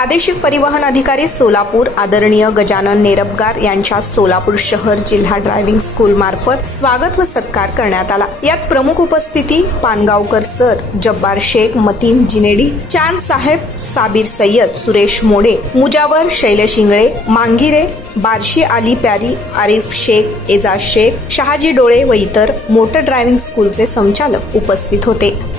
प्रादेशिक परिवहन अधिकारी सोलापूर आदरणीय गजानन नेरपगार यांच्या सोलापूर शहर जिल्हा ड्रायव्हिंग स्कूल मार्फत स्वागत व सत्कार करण्यात आला। यात प्रमुख उपस्थिती पानगावकर सर, जब्बार शेख, मतीन जिनेडी, चांद साहेब, साबिर सय्यद, सुरेश मोडे, मुजावर, शैलेश इंगळे, मांगिरे, बार्शी आली प्यारी, आरिफ शेख, एजाज शेख, शहाजी डोळे व इतर मोटर ड्रायव्हिंग स्कूलचे संचालक उपस्थित होते।